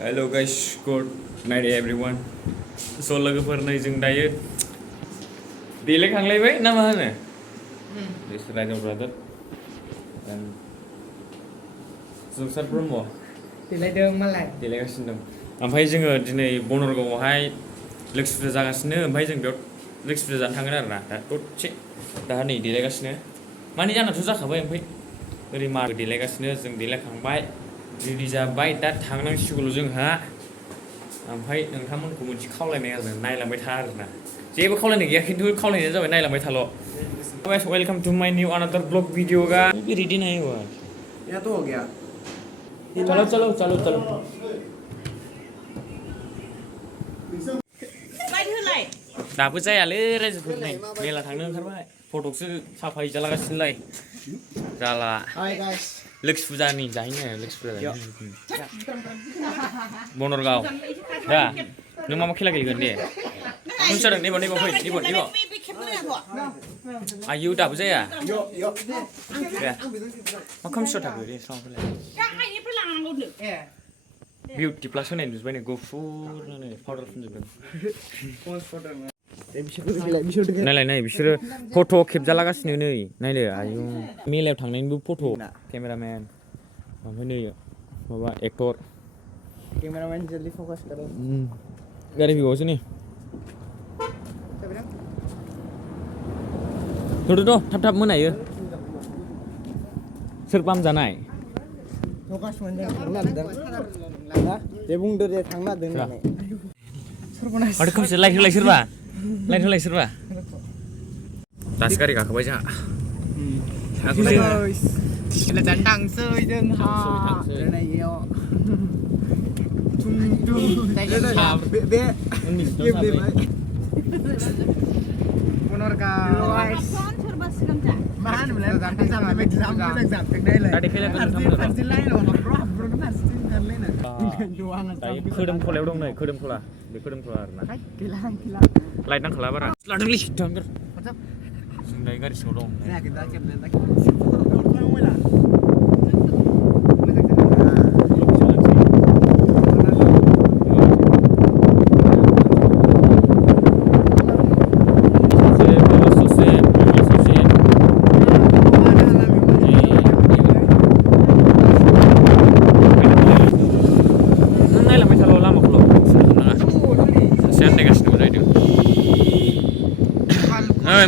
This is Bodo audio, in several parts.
हेल' गाइस गुड नाइट एभरिवान स' लोगोफोर नै जों दायो देलायखांलायबाय ना मा होनो दिस राइडर ब्रादार जोंसार ब्रह्म देलायदों मालाय देलायगासिनो दं ओमफ्राय जोङो दिनै बनरगावआवहाय लोखि फुजा जागासिनो ओमफ्राय जों बेयाव लोखि फुजा जानो थांगोन आरो ना दा दसे दा नै देलायगासिनो माने जानाथ' जाखाबाय ओमफ्राय ओरै माबो देलायगासिनो जों देलायखांबाय रेडि जाबाय दा थांनांसिगौल' जोंहा ओमफ्राय नोंथांमोनखौ मोनसे खावलायनाय आरो नायलांबाय था आरोना जेबो खावलायनाय गैया खिन्थु खावलायनाया जाबाय नायलांबाय थाल' वेलकाम टू माय न्यू अनदर ब्लॉग वीडियो का भी रेडी नहीं हुआ या तो हो गया चलो चलो चलो चलो दाबो जायालै रायजोफोर नै मेला थांनो ओंखारबाय फटकसो साफायै जालागासिनोलाय जाला लोखि फुजानि जाहैनो लोखि फुजा बनरगाव दा नों मा खेला गेलेगोन दे नों जादों नैबाव नैबाव फै नैबाव आयौ दाबो जाया दे मा खोमसियाव थाखो दे स्लांफोरलाय बिउटि प्लास होनाय नुजोबबाय नै गुफुरनो नै पाउडार फुनजोबदों नायलाय नाय बिसोरो फट' खेबजालागासिनो नै नायदो आयौ मेलायाव थांनायनिबो फट' केमेरामेन ओमफ्राय नै माबा एक्टर कैमरामैन जल्दी फोकस करो गारि फैबावोसो नै थ'थ' थाब थाब मोनायो सोर पाम जानाय फोकस मोनदों थांना दों दे बुंदो दे थांना दों होननानै माथो खोमसि लाइट होलाय सोरबा दासो गारि गाखोबाय जोंहा là chắn đằng sơi đơn ha đây này yêu chung đây là bé bé game đi vậy Monorka mana mulai sampai sampai exam tiếng đây là đây là ăn xin lấy rồi học rap rồi nó xin cần lên này दायो खोदोमखलायाव दं नै खोदोमखला बे खोदोमखला आरोना लाइट नांखाला बारा लादोंलै थांगोर जों दायो गारि सिङाव दं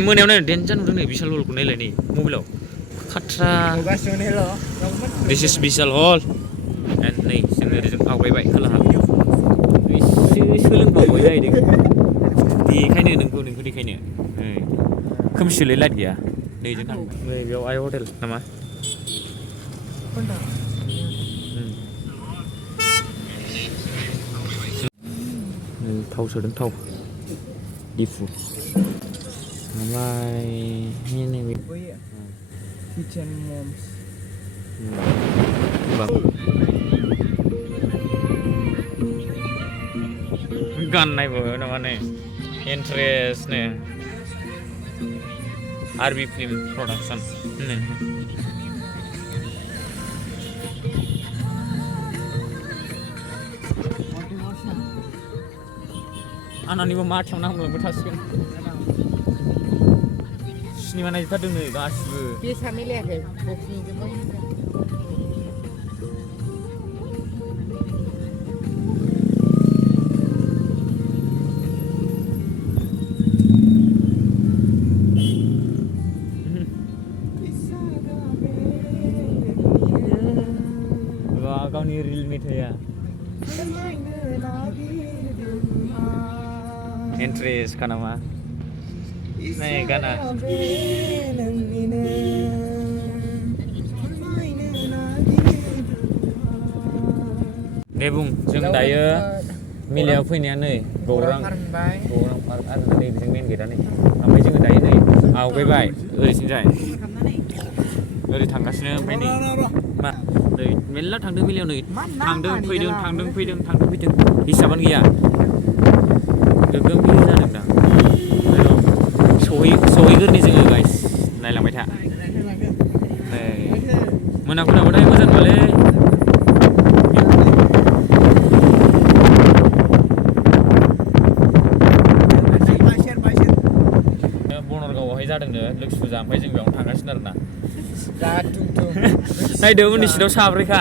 मोनायावनो डेन्जार नुदों नै बिशाल हलखौ नायलाय नै मबाइलाव खाट्रा दिस इज बिशाल हल एन्ड नै जों ओरैजों आवगायबाय खोलाहा एसे सोलोंबावबाय जाहैदों देखायनो नोंखौ देखायनो खोमसिलै लाइट गैया नै जों थांबाय नै बेयाव आइ हटेल नामा थाव सोदों थाव दिफु ओमफ्राय नैबे किचन मम्स गाननायबो नामा नै इन्ट्रेस्टनो आरबि फिल्म प्रडाक्सन आंनानिबो माथायाव नांलांबाय थासिगोन सिनेमा नायजोबथारदों नै गासिबो बेसा मिलायाखै बक्सनिजोंबो गावनि रिल मेथाइया इन्ट्रेस्ट का नामा नै गाना दे बुं जों दायो मेलायाव फैनाया नै गौरां पार्क आरो नै जों मेन गेटआ नै ओमफ्राय जोङो दायो नै आवगायबाय ओरैथिंजाय ओरै थांगासिनो ओमफ्राय नै मा नै मेल्ला थांदों मेलायाव नै थांदों फैदों हिसाबानो गैया गोगोम भिर जादों दा सहैगोरनि जोङो गाइस नायलांबाय था नै मोनाबाथाय मोजां नङालै होनो लोखि फुजा ओमफ्राय जों बेयावनो थांगासिनो आरोना जा थुम नायदो उननि सिटाव साब्रैखा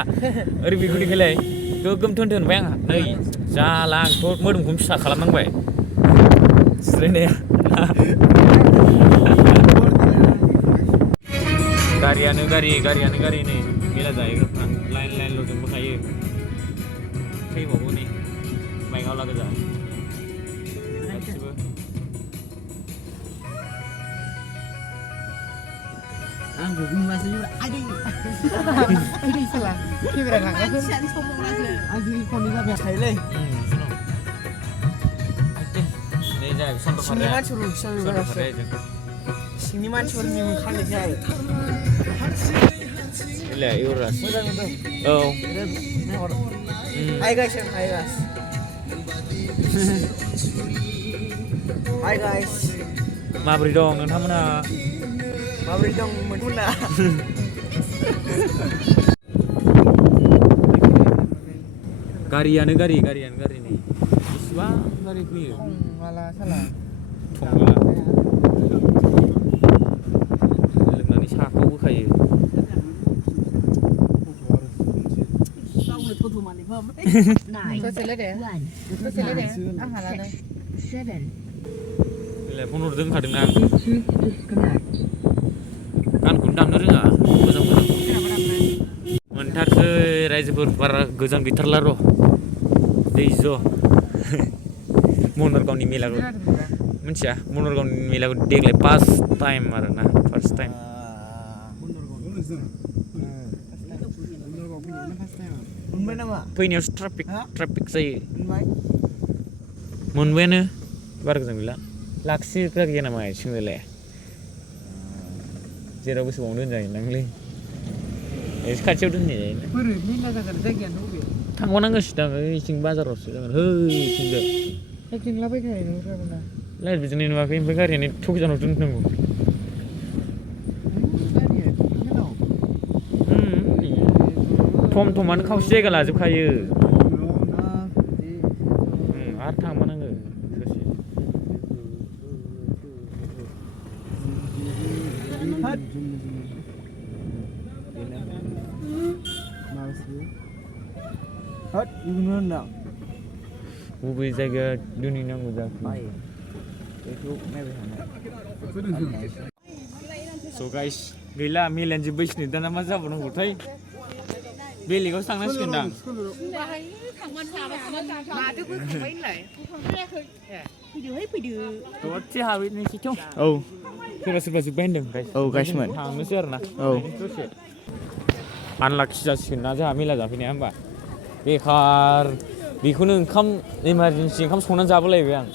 ओरै बेखौनिखैलाय गोगोम थोन थोनबाय आंहा नै जाला आंथ' मोदोमखौनो फिसा खालामनांबाय जिरायनाया गारियानो गारि नै मेला जाहैग्राफ्रा लाइन ल'जोंबोखायो फैबावो नै बाइकआव लागोजा गासिबो आंबो बुंबासो आदै साला केमेरा लांगाखो आजि खननै जाबाय थायोलै नै जाय सिंनि मानसिफोरनि खालिखाय इलाय इउरास मोजां नुदों औ हाय गाइस हाय गाइस माबोरै दं नोंथांमोनहा माबोरै दं मोनथुना गारियानो गारि नै इसिबां गारि फैयो माला साला थंला लोंनानै साखाव होखायो फन हरदों होनखादोंना आं गानखौनो दामनो रोङा मोजां मोनथारसै रायजोफोर बारा गोजान गैथारला र' दैज' मनरगावनि मेलाखौ मिथिया मनरगावनि मेलाखौ देग्लाय फार्स्ट टाइम आरोना फार्स्ट टाइम फैनायावसो ट्राफिक जायो मोनबायानो बारा गोजान गैला लाखिग्रा गैया नामा सोंलाय जेराव गोसो बावनो दोनजायोदांलै एसे खाथियाव दोनहैजायो थांबावनांगोनसो दां ओइथिं बाजारावसो जागोन हैथिंजाय लाइट बिदिनो नुवाखै ओमफ्राय गारियानो थ' गोजानाव दोननांगौ थमानो खावसे जायगा लाजोबखायो आरो थांबावनांगौ बबे जायगा दोनहैनांगौ जाखो स' गाइस गैला मेलायानो जोब्बायसै दाना मा जाबावनांगौथाय बेलेगावसो थांनांसिगोनदां दसे हाबहैनोसैथ' औ सोरबा जोब्बाय होनदों औ गाइसमोन थांनोसै आरोना औ दसे आनलाखि जासिगोन ना जोंहा मेला जाफैनाया होमबा बेखार बेखौनो ओंखाम इमारजेन्सि ओंखाम संनानै जाबोलायबाय आं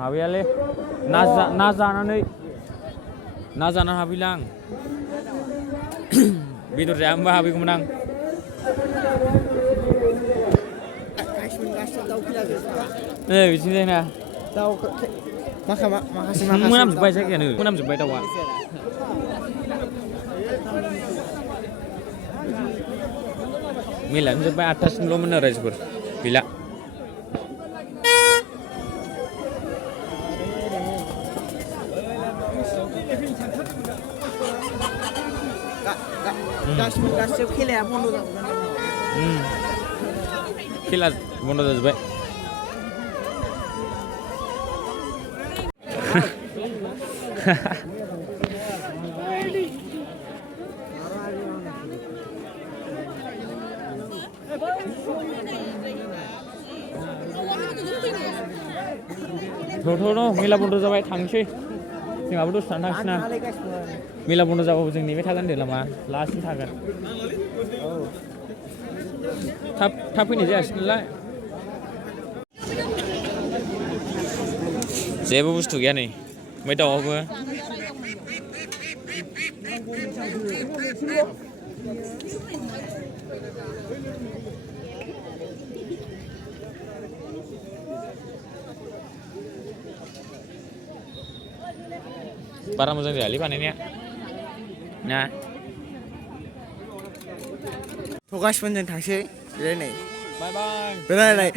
हाबैयालै ना जानानै हाबैला आं बेदर जाया होमबा हाबैगौमोन आं बिदिनो जायोना मोनामजोब्बाय जायगायानो मोनामजोब्बाय दाउआ मेलायानो जोब्बाय 8थासिमल'मोन रायजोफोर गैला गासिबो खेलाया बन्द' जाजोबबाय खेला बन्द' जाजोब्बाय थ' मेला बन्द' जाबाय थांसै जोंहाबो दसे थाना थांसै ना मेला बन्द' जाबाबो जों नेबाय थागोन दे लामा लास्टसिम थागोन थाब फैनाय जायासै नालाय जेबो बुस्थु गैया नै ओमफ्राय दाउआबो बारा मोजां जायालै बानायनाया ना प्रकाशमोनजों थांसै बेरायनाय बाय बाय बेरायनाय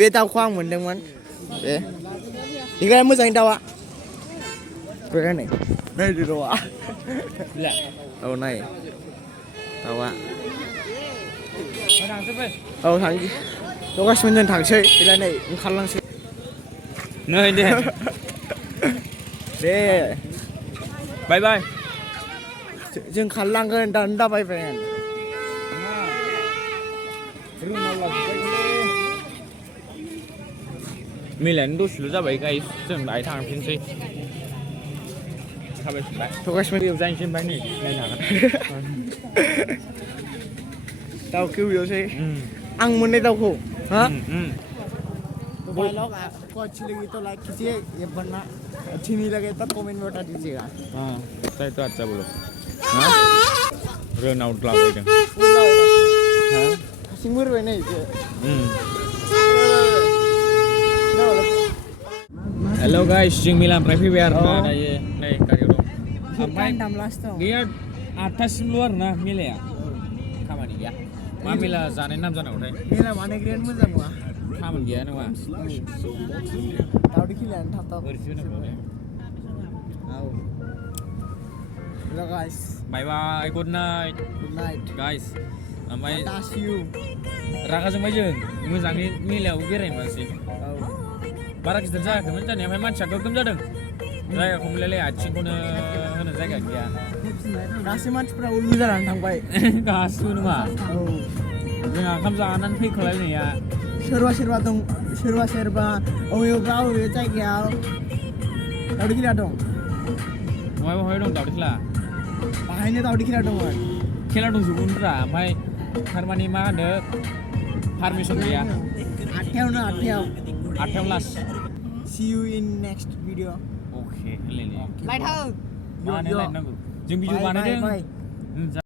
बे दाउखौ आं मोनदोंमोन बे देग्लाय मोजाङै दाउआ बेरायनाय नायदो दाउआ औ नाय दाउआ औ थांसै प्रकाशमोनजों थांसै बेरायनाय ओंखारलांसै नै दे दे बाय बाय जों खारलांगोन दानो दाबायबाय मिलायानो दसेल' जाबाय गाइस जों दाहाय थांफिनसै थाबायफिनबाय प्रकाशमोन जायनोसै ओमफ्राय नै नायनो हागोन दाउखौ बेयावसै आं मोननाय दाउखौ हा तो भाई लोग आपको अच्छी लगी तो लाइक कीजिए ये बनना अच्छी नहीं लगे तो कमेंट में बता दीजिएगा हाँ saya itu aja belum Renault लागायदों Singur बायनाय इसे हेल' गाइस जों मिलानिफ्राय फैबाय आरो ना दायो नै गारियाव दं ओमफ्राय गैया 8थासिमल' आरो ना मेलाया खामानि गैया मा मेला जानाय नाम जानांगौथाय मेला बानायग्रायानो मोजां नङा खामानि गैया नङा दावदै खिलायानो थाब थाब ओरैसो होनांगौ ने औ हेल' गाइस बाय बाय गुड नाइट गाइस ओमफ्राय see you रागा जोंबाय जों मोजाङै मेलायाव बेरायनो मोनासै औ बारा गिदिर जायाखैमोन जानाया ओमफ्राय मानसिया गोगोम जादों जायगाखौ मोनलायलाय आथिंखौनो होनो जायगा गैया गासै मानसिफ्रा उलु जानानै थांबाय गासिबो नङा औ जोंहा ओंखाम जानानै फैखालायनाया सोरबा दं सोरबा अबेबा अबे जायगायाव दावदै खिला दं बहाय दं दावदै खेला बाहायनो दावदै खिला दंमोन खेला दंजोबोमोनब्रा ओमफ्य थारमाने मा होनो पारमिसन गैया 8थायाव last see you in next video अके होनलायलाय लाइट हो मानो लायनांगौ जों भिडिअ बानायदों